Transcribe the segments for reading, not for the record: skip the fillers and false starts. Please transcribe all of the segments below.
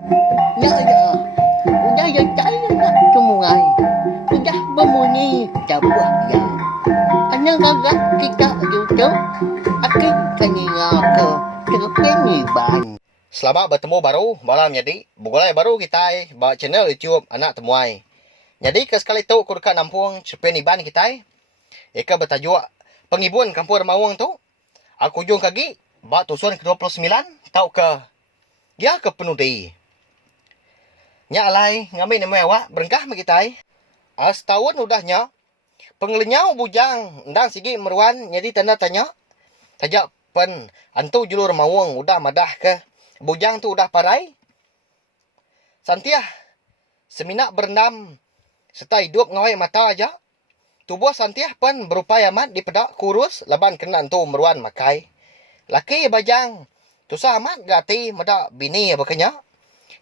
Ya, ya. Udah ya saya nak semulai. Sudah berbunyi sebuah ya. Hanya gagak kita YouTube akan keningau ke terpeniban. Selamat bertemu baru malam jadi. Bugulai baru kita ba channel YouTube anak temuai. Jadi ke sekali tu aku dekat Nampung Cerpeniban kita. Eka bertajuk Pengibun Kampung Remawang tu. Aku jung kagi ba tusun ke-29 tau ke dia ke penudi. Nya alai ngambil nama awak berengkah me kita. Setahun udahnya pengelenyau bujang ndang sigi meruan jadi tanda tanya. Tajak pen antu julur Remawang udah madah ke bujang tu udah parai. Santiah seminak berendam serta hidup ngawai mata aja. Tubuh santiah pun berupaya amat dipedak kurus laban kena antu meruan makai. Laki bajang tusah amat gati medak bini bakanya.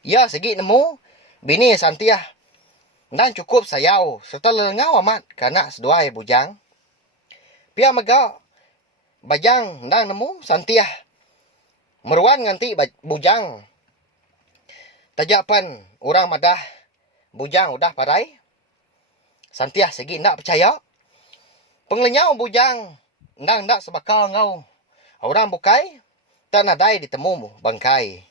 Ya segi nemu bini santiah dan cukup sayau serta lengau amat kanak seduai bujang. Pia mega bajang dan nemu santiah meruan nganti bujang. Tajapan orang madah bujang udah parai. Santiah segi nak percaya. Penglenyau bujang ndak sebakal ngau. Orang bukai tak nadai ditemu bangkai.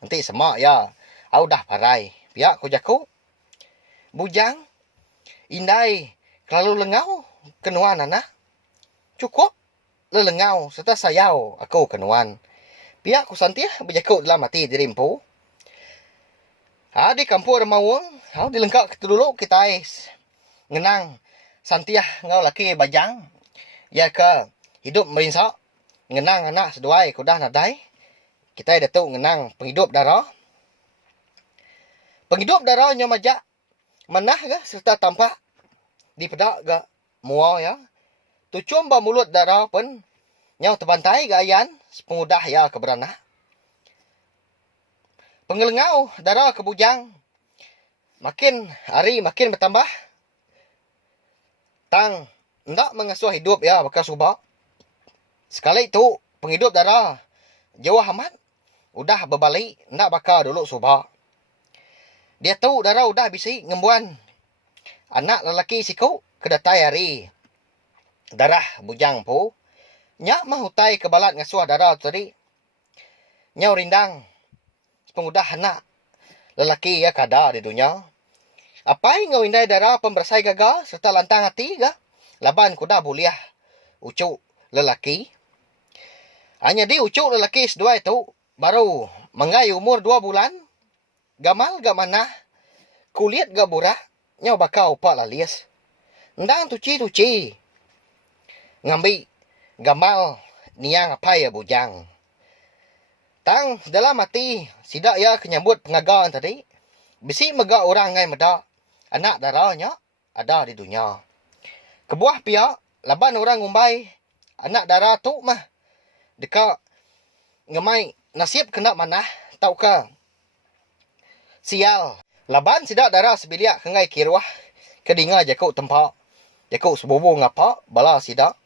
Nanti semak ya. Au dah parai. Pihak ku jaku. Bujang indai kalau lengau kenuan anak. Cukup lelengau serta sayau aku kenuan. Pihak ku santiah berjaku dalam hati dirimpu. Di kampung Remawang, dilengkap dulu kita ngenang santiah ngau laki bajang. Ya ke hidup merinsak. Ngenang anak seduai kudah nadai. Kita datuk ngenang penghidup darah. Penghidup darahnya majak. Manah ke serta tampak. Di pedak ke muau ya. Tucum ba mulut darah pun. Nyau terbantai ke ayan. Pengudah ya keberanah. Pengelengau darah ke bujang. Makin hari makin bertambah. Tang ndak mengasuh hidup ya bakal subak. Sekali itu penghidup darah jauh amat. Udah berbalik ndak bakal dulu subak. Dia tahu darah udah bisi ngembuan. Anak lelaki siku kedatai hari. Darah bujang pu. Nyak mahutai kebalat ngasuh darah tadi. Nyau rindang. Pengudah anak lelaki ya kada di dunia. Apa ngau indai darah pembersai gagal serta lantang hati ga? Laban kuda buliah ucuk lelaki. Hanya di ucuk lelaki sedua itu baru mengai umur 2 bulan. Gamal ga mana kulit ga burah nyau bakal upak lalias. Ndang tuci. Ngambil gamal niang apa ya bujang. Tang dalam hati sidak ya kenyambut pengagaan tadi. Bisi mega orang ngai meda. Anak darahnya ada di dunia. Kebuah pihak laban orang ngumbai. Anak darah tu mah. Dekat ngemai nasib kena manah. Tau ke? Sial. Laban sidak darah sebiliak kengai kirwah. Kedinga jakuk tempat. Jakuk sebubu ngapa. Bala sidak.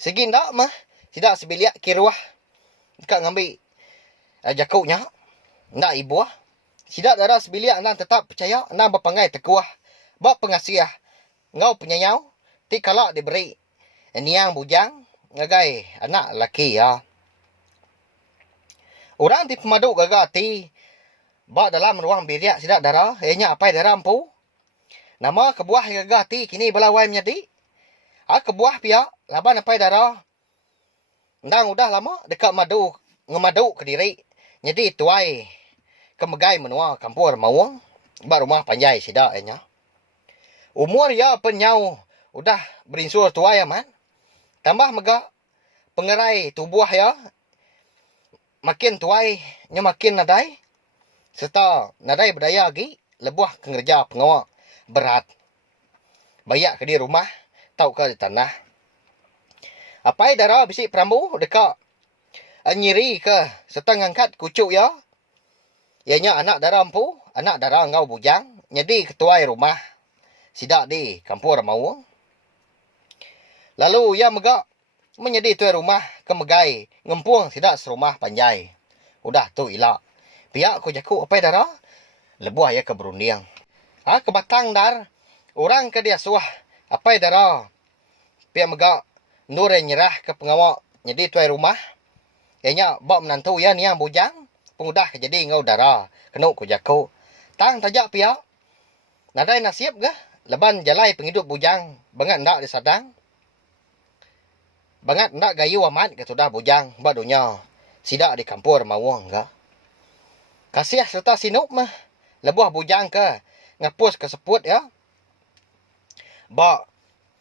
Segi ndak mah. Sidak sebiliak kirwah. Dekat ngambil jakuknya. Ndak ibuah. Sidak darah sebiliak nang tetap percaya. Nang berpangai tekuah. Bak pengasiah. Ngau penyayau. Ti kalak diberi. Niang bujang. Ngagai anak laki ya. Orang ti pemaduk gagal ti. Bak dalam ruang biriak sidak darah. Enya apa darah empu. Nama kebuah gagal ti. Kini belawai menjadi. Kebuah pihak. Laban apa darah. Ndang udah lama dekat madu. Ngemaduk ke diri. Jadi tuai. Kemegai menua kampung Remawang. Bak rumah panjai sidak enya. Umur ya penyau. Udah berinsur tuai aman. Tambah megak. Pengerai tubuh ya. Makin tuai. Nya makin nadai. Serta nadai berdaya lagi. Lebuah kerja pengawak. Berat. Bayak ke di rumah. Tau ke di tanah. Apa darah bisik perambu dekat. Nyiri ke. Serta ngangkat kucuk ya. Ianya anak darah empu. Anak darah ngau bujang. Jadi ketuai rumah. Sidak di kampung Remawang. Lalu ia megak menjadi tuai rumah kemegai ngempung sidak serumah panjai. Udah tu ilak. Pihak ko jaku apa dara? Lebuah ya ke berunding. Ke batang dar. Orang ke dia suah. Apa dara? Pihak mega nure nyerah ke pengawak. Jadi tuai rumah. Ianya bak menantu ya niang bujang. Pengudah ke jadi ngau dara. Kenuk ko jaku. Tang tajak pihak. Nadai nasib ke? Leban jalai penghidup bujang. Bangat ndak disadang. Bangat ndak gayu amat ke sudah bujang. Badunya. Sidak di kampur mawang ke. Kasih serta sinuk mah. Lebuah bujang ke. Ngapus ke seput ya. Bak.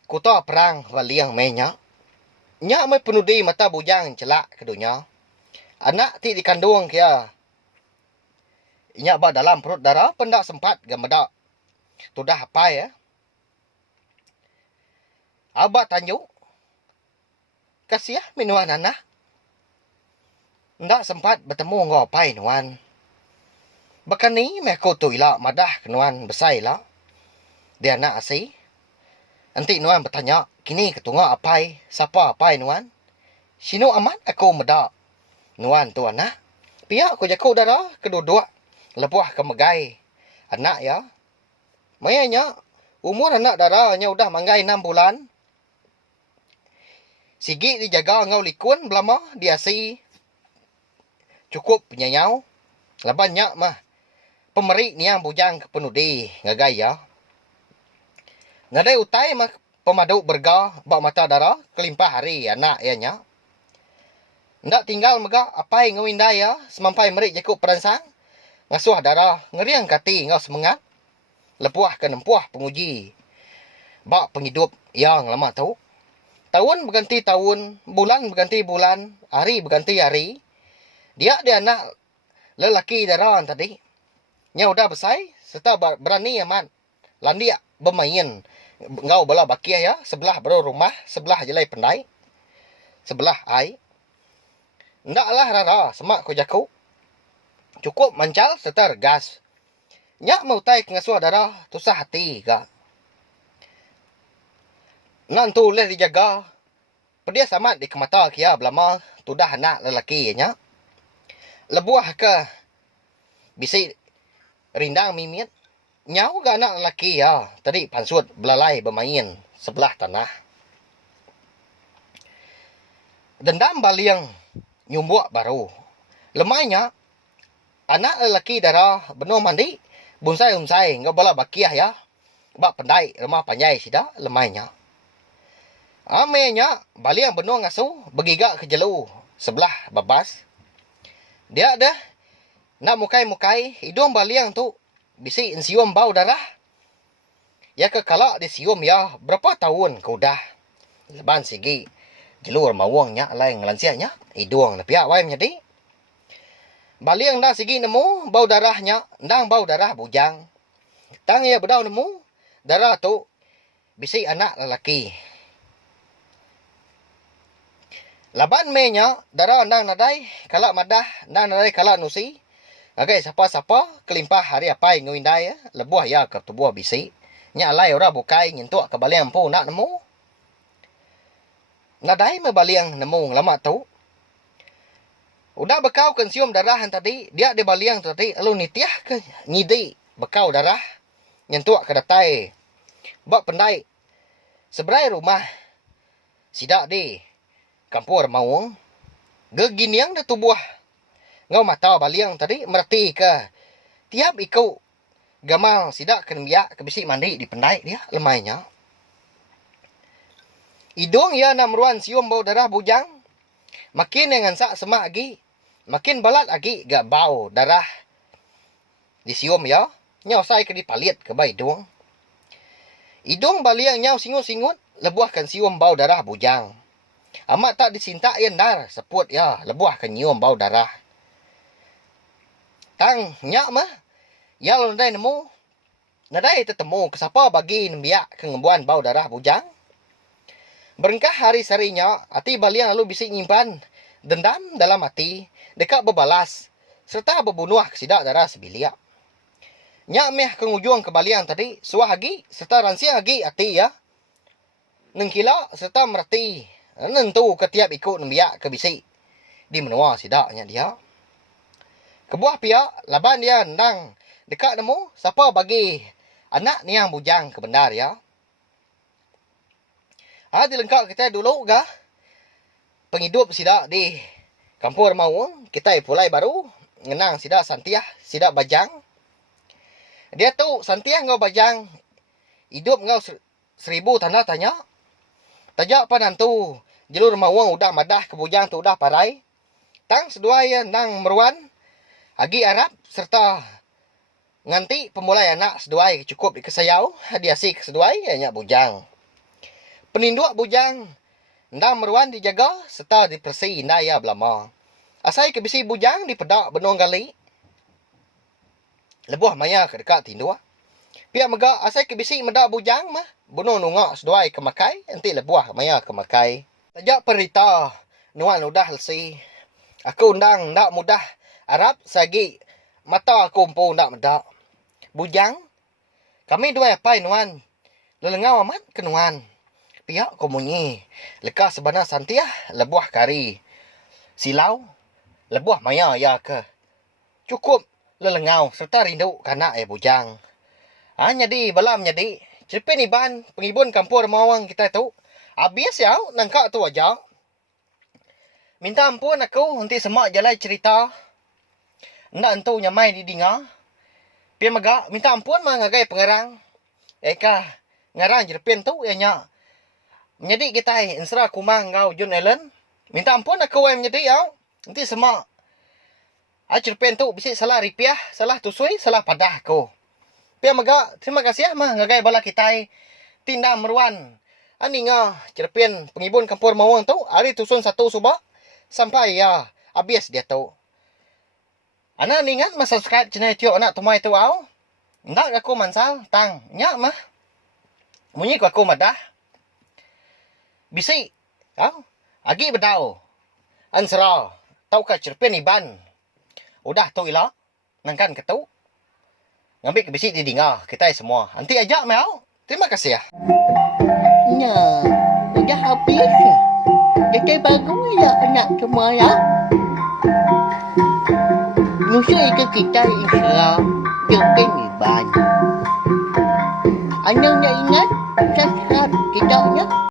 Kuta perang waliang menya. Nya mai penudi mata bujang celak kedunya. Anak ti dikandung kia. Nya ba dalam perut dara pendak sempat gamedak. Tudah apa ya? Abah tanjuk. Kasih minuan anak. Ndak sempat bertemu ngopai nuan. Bahkan ni meko tu ila madah kenuan besai la. Dia nak asih. Nanti nuan bertanya, kini ketunga apai, siapa apai nuan? Sino amat aku medak. Nuan tu anak. Pihak aku jaku dara kedua-dua. Lebuah ke megai. Anak ya. Mayanya umur anak dara nya udah manggai 6 bulan. Sigi dijaga ngau likun belama diasi. Cukup penyanyau. Laban nyak mah. Pemeri niang bujang ke penudi ngagai ya. Ngadai utai mah pemaduk berga bak mata dara kelimpah hari anak ianya. Ndak tinggal mega apai ngawindai ya semampai merik jakuk peransang. Ngasuh dara ngeriang kati ngau semangat. Lepuah ke nempuah penguji. Bak penghidup yang lama tahu. Tahun berganti tahun, bulan berganti bulan, hari berganti hari. Dia anak lelaki dara tadi. Nya udah besai serta berani amat. Landia bermain. Ngau bala bakia ya. Sebelah baru rumah. Sebelah jelai pendai. Sebelah ai. Ndaklah rara. Semak ko jaku. Cukup mancal serta regas. Nyak mautai ngasuh darah. Tusah hati ka. Nantu leh dijaga. Pedia samat di kemata kia belama. Tudah anak lelaki ya. Lebuah ke. Bisi rindang mimit. Nyau ga anak lelaki ya. Tadi pansut belalai bermain sebelah tanah. Dendam baliang nyumbuak baru. Lemainya anak lelaki darah benuh mandi. Bunsai-unsai ngau bala bakiah ya. Bak pendai rumah panjai sida lemainya. Amenya baliang benuh ngasuh begigak ke jelu sebelah babas. Dia dah nak mukai-mukai hidung baliang tu bisi sium bau darah. Ya ke kalak di sium ya berapa tahun kau dah. Leban sigi jelur mawangnya lain ngelansianya. Hidung na pihak waim jadi. Baliang dah sigi nemu bau darahnya. Ndang bau darah bujang. Tang ya bedau nemu darah tu bisi anak lelaki. Laban menya darah ndang nadai kalak madah ndang nadai kalak nusi. Agai siapa-siapa kelimpah hari apai ngawindai ya. Lebuah ya ke tubuh bisi. Nya alai ora bukai nyentuk ke baliang pu nak nemu. Nadai me baliang nemu lama tu. Udah bekau kan sium darah tadi. Dia di baliang tadi. Lalu nitiah ke ngidi bekau darah. Nyentuk ke datai. Bak pendai. Seberai rumah. Sidak di kampur mawang. Geginiang dah tubuh. Ngau mata baliang tadi merti ke. Tiap ikau gamal sidak ke biak ke bisi mandi di pendai dia lemainya. Hidung ya namruan sium bau darah bujang. Makin dengan sak semak lagi. Makin balat lagi gak bau darah. Di sium ya. Nyau sai ke dipalit ke bai hidung. Hidung baliang nyau singut-singut. Lebuahkan sium bau darah bujang. Amat tak disinta yang dar. Seput ya. Lebuahkan nyium bau darah. Tang nyak mah. Ya lo nadai nemu. Nadai tetemu kesapa bagi nembiak ke ngembuan bau darah bujang. Berengkah hari sarinya. Hati baliang lalu bisik nyimpan. Dendam dalam hati. Dekat berbalas. Serta berbunuh kesidak darah sebiliak. Nyak meh ke ngujung ke baliang tadi. Suah lagi. Serta ransiang lagi hati ya. Nengkila serta merti. Nentu ketiap ikut nembiak ke bisik. Di menua sidaknya dia. Kebuah pihak laban dia nang dekat nemu siapa bagi anak ni yang bujang kebenar ya. Dilengkap kita dulu gah penghidup sida di kampung Mawung, kita pulai baru ngenang sida Santiah, sida Bajang. Dia tu Santiah ngau Bajang hidup ngau 1000 tanda tanya. Tajak panantu jalur Mawung udah madah ke bujang tu udah parai. Tang seduai nang meruan agi Arab serta nganti pemulai anak seduai cukup di kesayau dia si seduai hanya bujang. Peninduk bujang ndang meruan dijaga serta dipersi indaya belama. Asai kebisi bujang dipedak benong gali. Lebuh maya ke dekat tinduk. Pihak mega asai kebisi medak bujang mah benong nungak seduai kemakai nanti lebuh maya kemakai. Tajak perita nuan udah lesi. Aku undang ndak mudah Arab sagi mata aku empu ndak medak. Bujang kami dua apai nuan. Lelengau amat kenuan. Pihak komunyi lekas sebenar Santiah lebuah kari silau lebuah maya ya ke cukup lelengau serta rindu kanak bujang. Jadi balam jadi cerpen iban pengibun kampung Mawang kita tu habis ya nangkak tu aja. Minta ampun aku nanti semak jalan cerita ndak entu nyamai di dinga. Pia megak minta ampun mah ngagai pengarang. Eka ngarang cerpen tu nya. Jadi kita insra kumang ngau John Allen. Minta ampun aku yang menjadi ya. Nanti semak. Cerpen tu bisik salah ripiah, salah tusui, salah padah ko. Pia mega terima kasih mah ngagai bala kita tindak meruan. Ani nga cerpen pengibun kampung Mawang tu hari tusun satu subak sampai ya habis dia tu. Ana ningat mas subscribe channel YouTube anak tumai tu au. Ndak aku mansal tang nya mah. Munyi ko aku madah. Bisi, agi bedau. Ansra, tau ka cerpen iban. Udah tu ila, nangkan ketu. Ngambil ke bisi di dinga, kita semua. Nanti ajak mau. Terima kasih ya. Nah, udah habis. Jadi baru ya anak semua ya. Nusa ke kita insya cerpen iban. Anak nak ingat